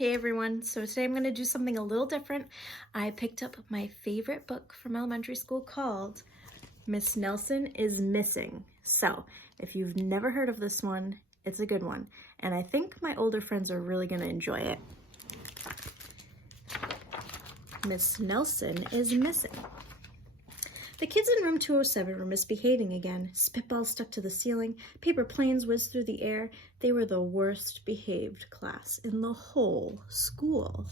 Hey everyone, so today I'm going to do something a little different. I picked up my favorite book from elementary school called Miss Nelson is Missing. So if you've never heard of this one, it's a good one. And I think my older friends are really going to enjoy it. Miss Nelson is Missing. The kids in room 207 were misbehaving again. Spitballs stuck to the ceiling, paper planes whizzed through the air. They were the worst behaved class in the whole school.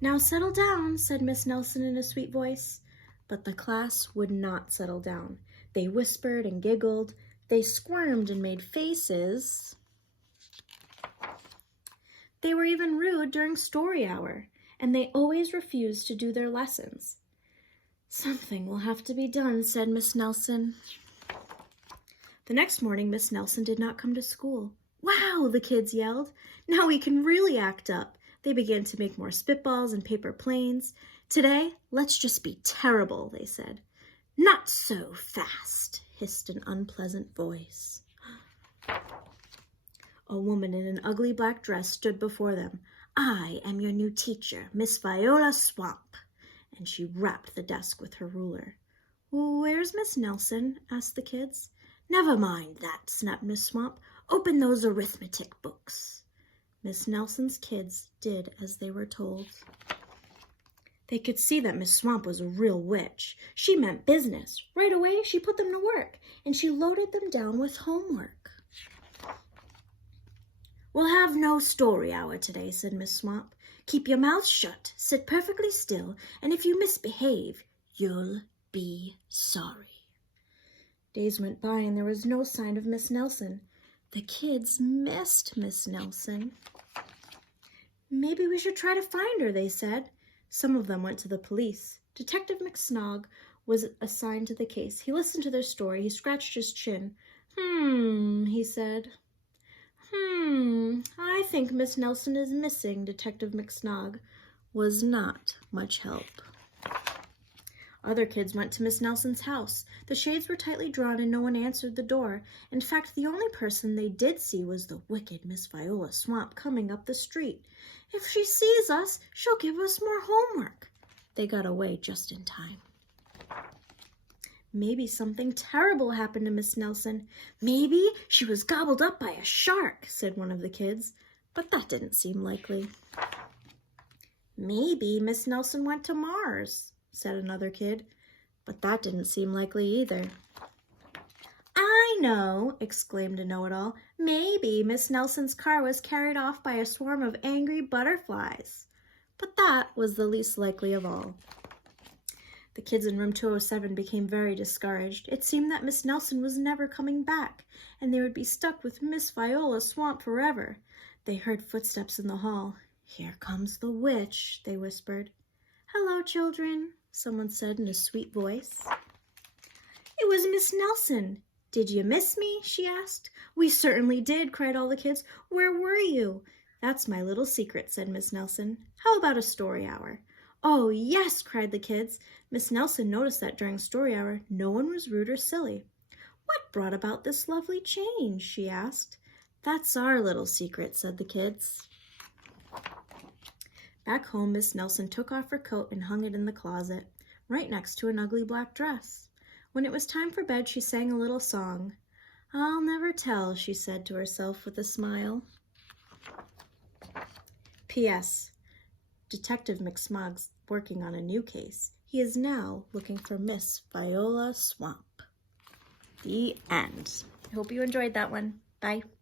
"Now settle down," said Miss Nelson in a sweet voice. But the class would not settle down. They whispered and giggled. They squirmed and made faces. They were even rude during story hour, and they always refused to do their lessons. "Something will have to be done," said Miss Nelson. The next morning, Miss Nelson did not come to school. "Wow," the kids yelled. "Now we can really act up." They began to make more spitballs and paper planes. "Today, let's just be terrible," they said. "Not so fast," hissed an unpleasant voice. A woman in an ugly black dress stood before them. "I am your new teacher, Miss Viola Swamp." And she rapped the desk with her ruler. "Where's Miss Nelson?" asked the kids. "Never mind that," snapped Miss Swamp. "Open those arithmetic books." Miss Nelson's kids did as they were told. They could see that Miss Swamp was a real witch. She meant business. Right away, she put them to work, and she loaded them down with homework. "We'll have no story hour today," said Miss Swamp. "Keep your mouth shut, sit perfectly still, and if you misbehave, you'll be sorry." Days went by and there was no sign of Miss Nelson. The kids missed Miss Nelson. "Maybe we should try to find her," they said. Some of them went to the police. Detective McSnog was assigned to the case. He listened to their story. He scratched his chin. He said. I think Miss Nelson is missing." Detective McSnog was not much help. Other kids went to Miss Nelson's house. The shades were tightly drawn and no one answered the door. In fact, the only person they did see was the wicked Miss Viola Swamp coming up the street. "If she sees us, she'll give us more homework." They got away just in time. Maybe something terrible happened to Miss Nelson. "Maybe she was gobbled up by a shark," said one of the kids, but that didn't seem likely. "Maybe Miss Nelson went to Mars," said another kid, but that didn't seem likely either. "I know," exclaimed a know-it-all. "Maybe Miss Nelson's car was carried off by a swarm of angry butterflies." But that was the least likely of all. The kids in room 207 became very discouraged. It seemed that Miss Nelson was never coming back, and they would be stuck with Miss Viola Swamp forever. They heard footsteps in the hall. "Here comes the witch," they whispered. "Hello, children," someone said in a sweet voice. It was Miss Nelson. "Did you miss me?" she asked. "We certainly did," cried all the kids. "Where were you?" "That's my little secret," said Miss Nelson. "How about a story hour?" "Oh, yes," cried the kids. Miss Nelson noticed that during story hour, no one was rude or silly. "What brought about this lovely change?" she asked. "That's our little secret," said the kids. Back home, Miss Nelson took off her coat and hung it in the closet, right next to an ugly black dress. When it was time for bed, she sang a little song. "I'll never tell," she said to herself with a smile. P.S. Detective McSmog's working on a new case. He is now looking for Miss Viola Swamp. The end. I hope you enjoyed that one. Bye.